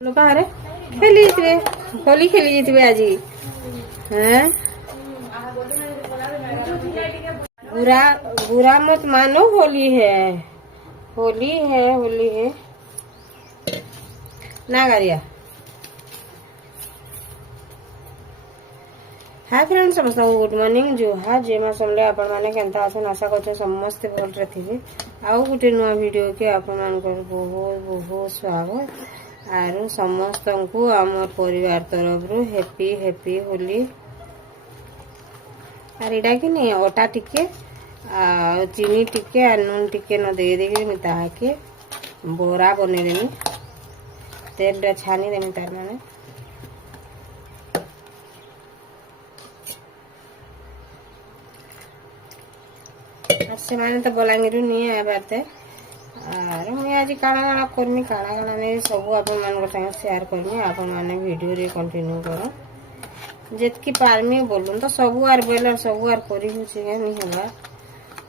ବାହାରେ ଖେଳି ଯାଇଥିବେ ହୋଲି ଖେଳି ଯାଇଥିବେ ଆଜି। हैं बुरा बुरा मत मानो, होली है होली है होली है ना गारिया। हाय फ्रेंड्स, समस्त गुड मॉर्निंग जुहार जेमा समले आपण माने केनता असन आशा करते समस्त भल रे थिबे। आउ गुटे नुआ वीडियो के आपण मान को बहुत बहुत स्वागत। आरु समस्त को आम परिवार तरफ रु हैप्पी हैप्पी होली। आर इडा कि नहीं अटा टिके चीनी टिके आ नून टिके न दे देके मी ताके बोरा बने देनी, तेल रे छानी देनी तार माने। से माने तो बलांगीर नहीं आबारते आर मुझे आज काଣା काଣା करमी काଣା काଣା नहीं सब आपण मान संगे शेयर करमी। आपण माने वीडियो रे कंटिन्यू करो जेतकी पारमी बोलून तो सब आर बेलर सब आर करी हुछि के नहीं होला।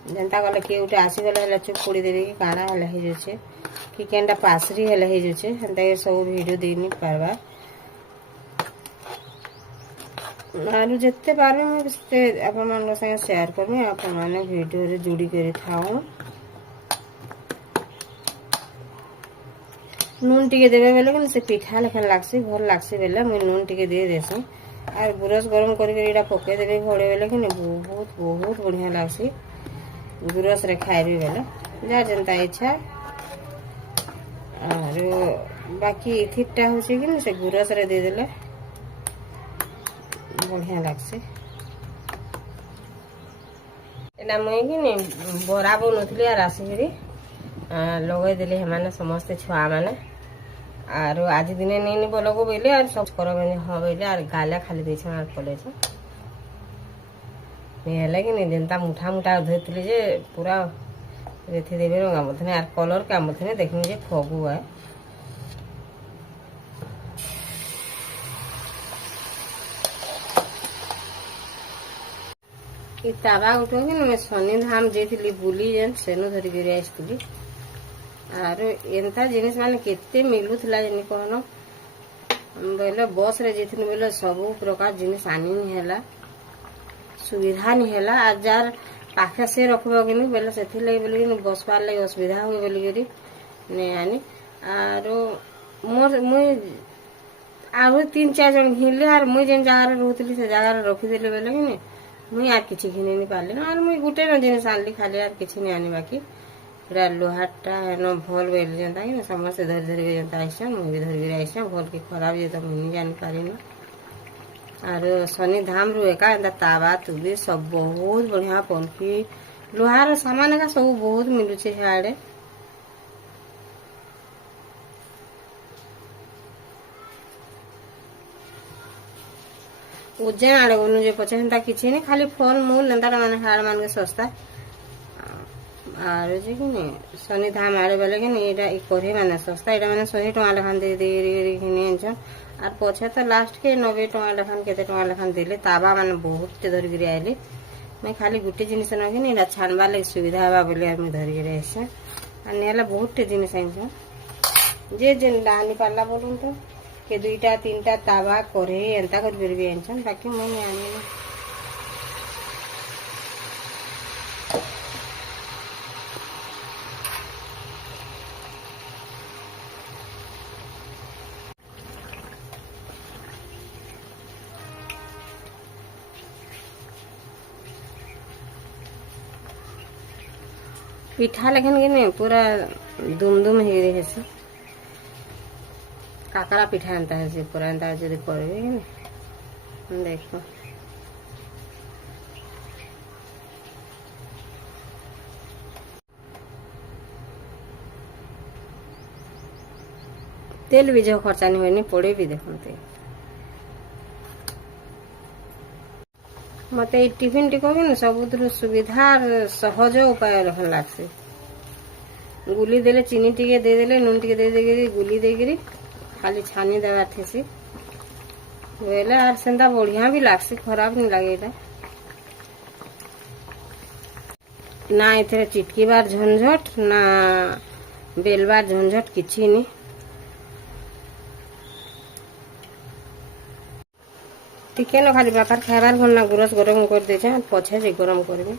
जनता गले के उठे आसी गले हला चुप पड़ी देबे कि काଣା हला हे जछे कि केनटा पासरी हला हे जछे हंता के सब वीडियो दे नहीं पारबा। आलू जिते पारमी मुझे आपण मान संगे शेयर करमी। आपण माने वीडियो रे जुड़ी करी थाओ। नून टिके देवे बेले कि से पिठा लेखन लागसी भल लागसी बेले मुई नून टिके दे देसी। आर गुरस गरम करी इडा पके देबे घोड़े बेले कि बहुत बहुत बढ़िया लागसी गुरस रे खाइबे बेले जा जनता इच्छा। आर बाकी इथिटा होछि कि से गुरस रे दे देले बढ़िया लागसी। एना मुई कि नहीं बरा बनउथली आर आसीकरी लगे देले हेमाने समस्त छुआ माने। आर आज दिने नहीं बोलो को बोले आर सब करो मैंने हाँ बोले आर गाला खाली दे आर पड़े नहीं कि नहीं जनता मुठा मुठा धोती जे पूरा रेथी देवे रंगा मथने आर कलर का मथने देखनी जे फगु है। ई तावा उठो कि मैं शनि धाम जेथली बुली जेन सेनु धरी गिरी आइसथली। आरो एंता जिनिस माने केते मिलुथला जनी कहनो बोले बस रे जेथिन बोले सब प्रकार जिनिस आनी नहीं हैला सुविधा नहीं हैला। आज जार पाखे से रखबो कि नहीं बोले सेथि लगे बोले कि बस पार लगे असुविधा हो बोली करी नहीं आनी। आरो मोर मुई आरो 3-4 जन घिनले आर मुई जेन जगह रे रहतली से जगह रे रखि देले बोले कि नहीं मुई आर किछि घिने नहीं पाले आर मुई गुटे न जिनिस आनली खाली आर किछि नहीं आनी। बाकी पूरा लोहाटा है न भल बेल जनता कि समस्त धरी धरी जनता आइसा मुझे धरी आइसा भल के खराब जे तो मुझे जानी पारी ना। आर शनि धाम रू एका एंता तावा तुली सब बहुत बढ़िया पंखी लोहार सामान का सब बहुत मिलुचे आड़े। उज्जैन आड़े गनु जे पचे हेंता किछि नहीं खाली फल मूल एंता माने हाड़ मान के सस्ता। आर जे कि नहीं शनि धाम आड़े बेले कि नहीं एटा करे माने सस्ता एटा माने 100 टका लेखान दे दे घिनी आनछन आर पछे तो लास्ट के 90 टका लेखान केते टका लेखान देले तावा माने बहुत धरि गिरी आइले। मैं खाली गुटे जिनिस न कि नहीं एटा छानबा ले सुविधा बा बोले हम धरि गिरी आइसा आ नेला बहुत जिनिस आइछन जे जे दानी पाला बोलुन तो के 2-3टा तावा करे एंता कर गिरी आइछन बाकी मैं आनी पिठा लेखन के नहीं पूरा दुम दुम हे रहे से काकरा पिठा एंता है से पूरा एंता जदी करबे कि देखो तेल भी जो खर्चा नहीं होनी पड़े भी देखते मत टिफिन टी कह सब सुविधा सहज उपाय रहन लागसे। गुली देले चीनी टिके दे देले नून टिके दे देगिरी गुली देगिरी खाली छानी देवा थेसी बोले आर सेंता बढ़िया भी लागसी खराब नहीं लगे एटा ना। इथे चिटकी बार झंझट ना बेलबार झंझट किछि नहीं टिके न खाली बापार खाइबार भल ना गुरस गरम कर दे पछे से गरम करबे।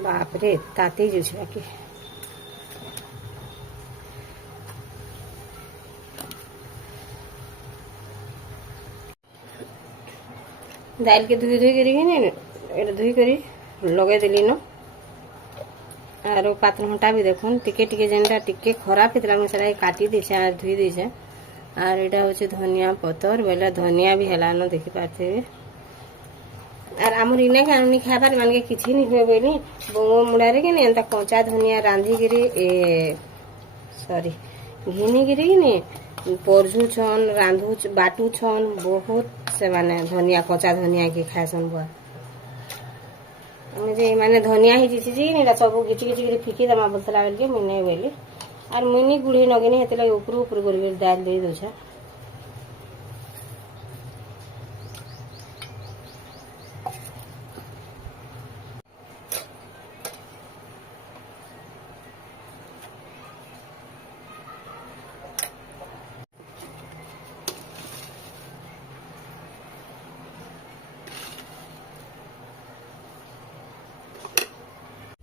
बाप रे ताती जुछ बाकी दाल के धुई धुई करी धुई करी लगे देली न आरो पात्र घंटा भी देखुन टिके टिके जेनटा टिके खराब हेतला मुझे सेटा काटी देछे आ धुई देछे। आर एटा होचे धनिया पतर बेला धनिया भी हेला न देखि पाथे। आर हमर इने के आनी खाबार मान के किछि नि होय बोली बंगो मुड़ा रे के ने एंता कच्चा धनिया रांधी गिरी सॉरी घिनी गिरी ने परजू छन रांधु बाटू छन बहुत से माने धनिया कच्चा धनिया के खायसन बुआ मुझे माने धनिया ही जिछि जी नेटा सब गिची गिची गिरी फिकी दमा बोलतला बेल के मुने बेली आर मुनी गुढ़ी नगेनी हेते लगे ऊपर ऊपर कर दाल दे दोछा।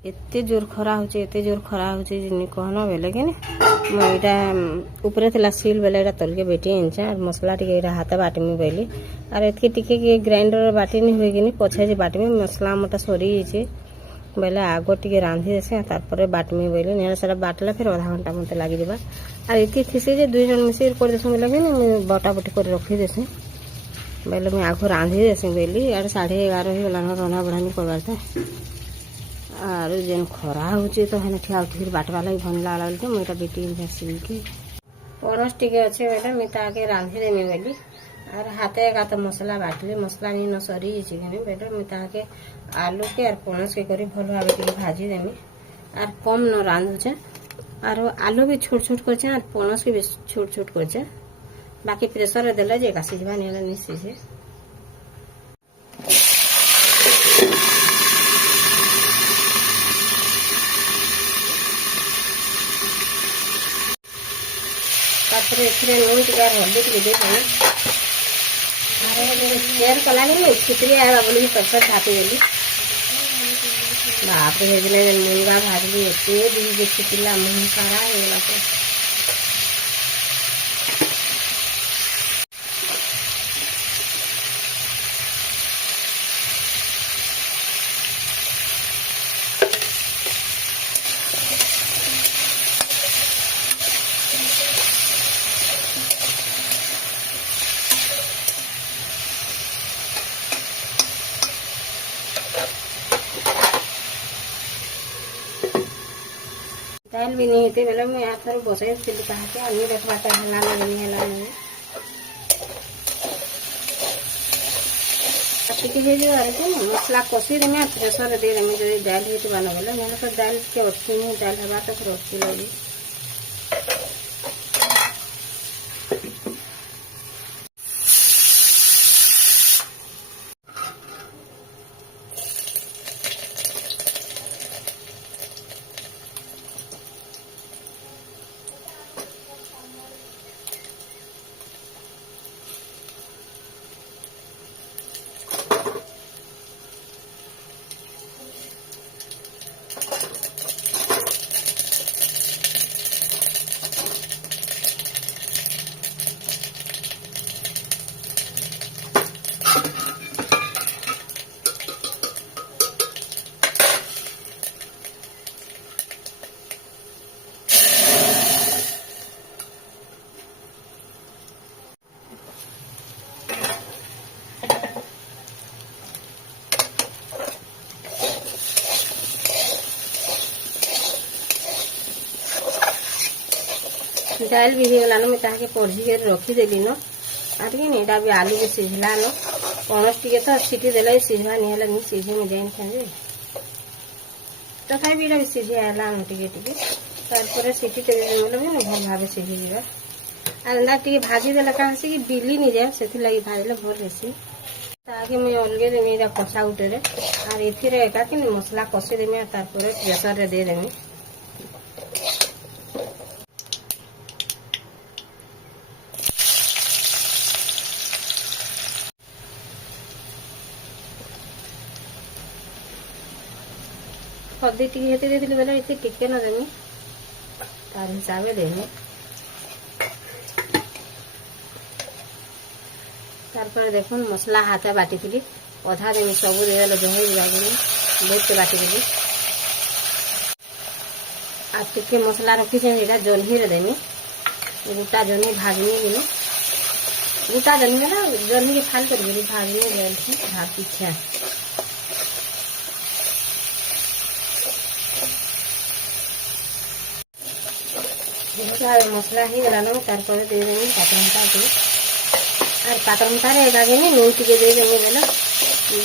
एते जोर खरा होचे एते जोर खरा होचे जिनी कहना बेले के ने एटा ऊपर थला सील बेले एटा तलके बेटी एंचा और मसला टिके एटा हाथ बाटी में बेली और एतके टिके के ग्राइंडर बाटी नि होय कि पछे जे बाटी में मसला मोटा सरी जेचे बेले आगो टिके रांधी देसे तार पर बाटी में बेली नेला सारा बाटला फिर आधा घंटा मते लागि जेबा और एतके थिसे जे दुई जन मिसे कर देसु बेले के ने बटा बटी कर रखी देसे बेले मैं आगो रांधी देसे बेली और 11:30 ही वाला रंधा बढ़ानी करबार था और जेन खरा होचे तो हेने ठिया उठिर बाटवा लागि भन लागल के मोटा बेटी इंसिल के पनस टिके अच्छे बेटा मिता के रांधी देमी बेली और हाथे का तो मसला बाटले मसला नि न सरी जेछि के बेटा मिता के आलू के और पनस के करी भल भाबे टिके भाजी देमी और कम न रांधुचे और आलू भी छोट छोट करछे और पनस के भी छोट छोट करछे बाकी प्रेशर देले जे का सिझबा नेला नि सिझे। तापर एथरे नून टिका हल्दी टिके दे पानी अरे शेयर कला नि छितरी आया बोली परसर खाते देली बाप रे हेजले मुंगा भाजली एते दी जे छितला मुंह सारा हेला तो दाल भी नहीं थे बेला मैं यहाँ थोड़ा बसाई फिर कहा के अन्य रखवाता हला नहीं हला नहीं अच्छी के जो आ रहे थे मसला कसी दे मैं प्रेशर दे रही जो दाल ही तो बना बोला मैंने तो दाल के अच्छी नहीं दाल हवा तो फिर अच्छी लगी दाल भी होगलान मैं ताके पढ़ी के रखीदेली न आर कि नहीं भी आलू भी सीझला न पनस टिके तो सीटी देला सीझा नहीं है नहीं सीझे में जाइन खाए तथा भी सीझे आला टिके टिके तार सीटी मतलब भी भल भाव सीझी जावा आर ना टिके भाजी देला कहाँ से कि बिली नहीं जाए से लगी भाजले भल हेसी ताके मैं अलगे देमी कषा गुटे और एथिरे एका कि मसला कषी देमी तार प्रेसर रे दे देमी हल्दी टी हेते देती बेले इतने टिके न देमी तार हिसाब देमी तार देखो मसला हाथे बाटी थी अधा देमी सब देदेल जही जागे बहुत बाटी देली आ टिके मसला रखी यहाँ जह्नी देमी गोटा जह्नी भाजनी कि गोटा जह्नी ना जह्नी के फाल कर भाजनी भाग पीछा मसला ही गलान तार दे देमी पातरघंटा और पातरघंटा नहीं नून टी दे देमी बेले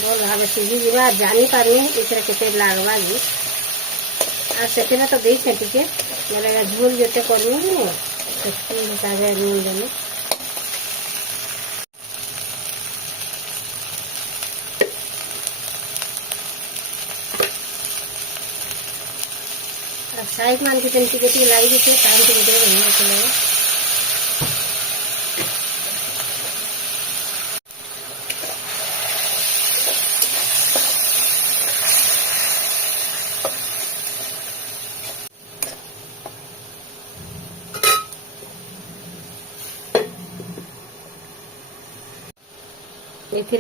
भल भाव सीझी जा जानी पारे इतने केते लागवा जी और से तो देखे टिके मेरे झोल जिते करमी कि नहीं हिसाब से नून देमी साइड मान के टिके लगी थे टाइम टिके दे लगे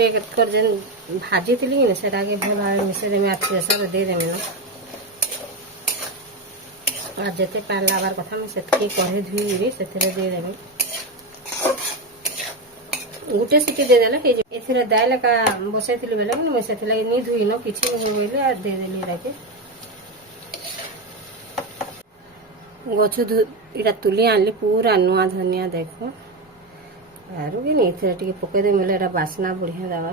एकर जेन भाजी थी कि से भल भाव मिसे देमी आ प्रेसर दे देमी ना और जिते पान लाबार कथा मुझे कढ़े धुईबी से दे देमी गोटे सीटी देदेले ए दाल का बसई बेले मुझे नहीं धुई न कि बोले और देदेली गछ इटा तुली आनली पूरा नुआ धनिया देखो आरु कि नहीं टे पकईदे मेले बास्ना बढ़िया दवा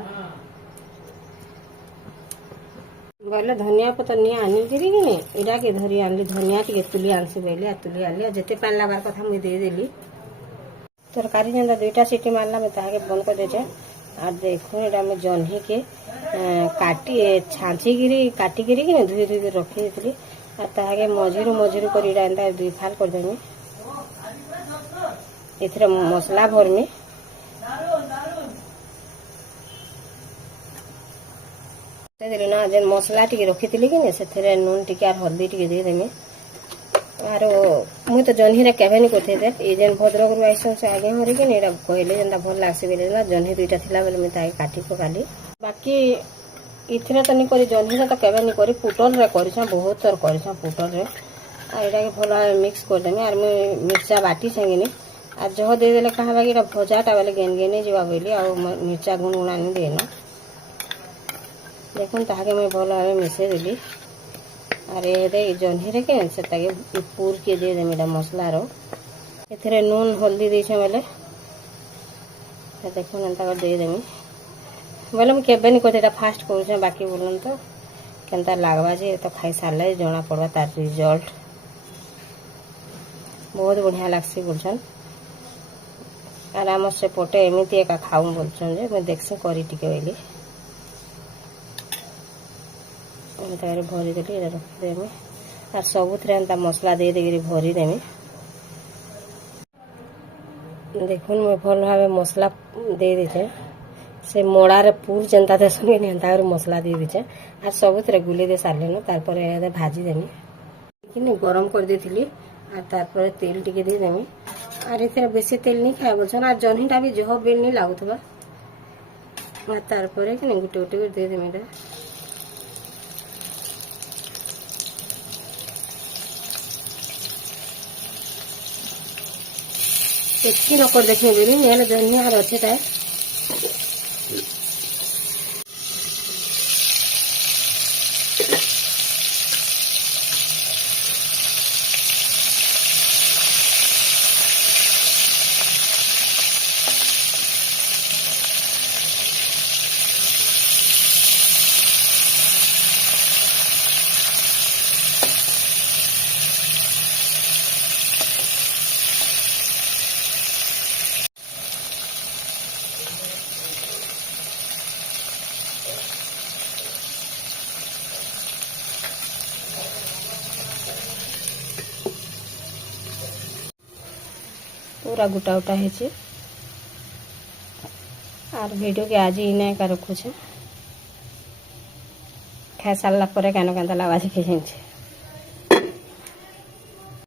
बोले धनिया पतर नहीं आनी कि नहीं इटा के धरी आनली धनिया टे तुली आनसी बोले तुली आनली जिते पान लाबार कथा मुझे देदेली तरकारी जेनता दुईटा सीटी मारला मैं ताके बंद कर देचे और देखो इटा मैं जह्नी के काटी छाँचिकी काटिकी कि धुई धुई रखी थी और ताके मझिरू मझिरू कर एंता दुई फाल करदेमी इथरे मसला भरमी ना जेन मसला टी रखी थी कि से नून टी हल्दी टी देदेमी और मुई तो जह्नी केवे नहीं करते ये जेन भद्रक रू आईसन से आगे हरी कि कहले जेनता भल लगसी बोले ना जह्नी दुईटा थिला बेले मुई ताके काटी पकाली बाकी इथरे तो नहीं करी जह्नी तो केवे नहीं करी पुटल रे करिछा बहुत थर करिछा पुटल रे आ एटा के भल मिक्स करदेमी और मुई मिर्चा बाटी छेंगिनी और जह देदेले कहा बाकी भजाटा बेले गेन गेने जावा बोली आ मिर्चा गुण गुणा नहीं देना देखुन ताके मुई भल भाव मिसे देली और ये जह्नी के से पूर के दे देमी मसलार ए नून हल्दी देछे बेले देखो एंता दे देमी बोले मुझे केवे नहीं करते फास्ट करुचे बाकी बोलन तो केनता लागवा जे तो खाई सारे जना पड़वा तार रिजल्ट बहुत बढ़िया लगसी बोलछन और आम से पटे एमती एका खाऊ बोलछन जे मैं देखसी करी टिके बोली भरी देली रखीदेमी और सबुथ एंता मसला दे देगी भरी देमी देखुन मुझे भल भाव मसला दे दीचे से मोड़ार पूर जेनता देसन एंता मसला दे दीचे और सबुथ गुले दे सारे न तार भाजी देमी कि गरम कर देती और तार तेल टिके दे देमी और ये बेसी तेल नहीं खाए बोलछन और जह्नीटा भी जह बेल नहीं लगुवा और तार कि गोटे गोटे दे देमी देखी नकर देखने बोली नहीं जह्नी आर अच्छे पूरा गोटा गोटा है और वीडियो के आज इना का रखुचे। ଖାଇ ସାରିଲା ପରେ କେନ କେନ୍ତା ଲାଗୁଛି କି ଜାଣିଛେ